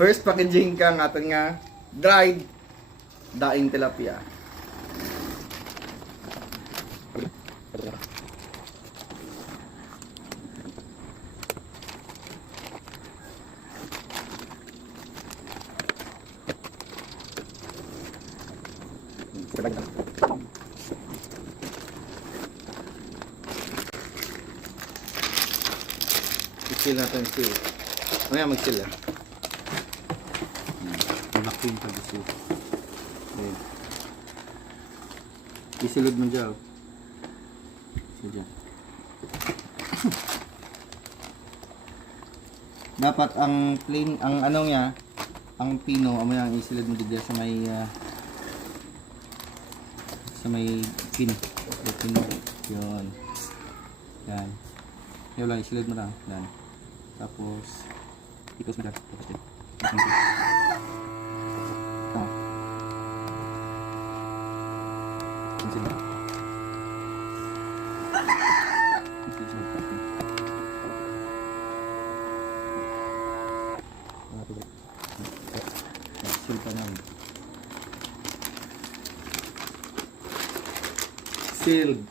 First packaging ka nga aton nga dried daing tilapia. I-seal natin seal. Mamaya mag-seal ah. Malaki yung pag-seal. Okay. Isilod mo dyan. Isilod dyan. Dapat ang plain, ang ano niya, ang pino, mamaya ang isilod mo dyan sa may pin. Sa pino. Yun. Yan. Yun lang, isilod mo lang. Yan. Tapos, i-close mo dyan. Tapos dyan. Isilod mo. Seal pa namin. Sealed.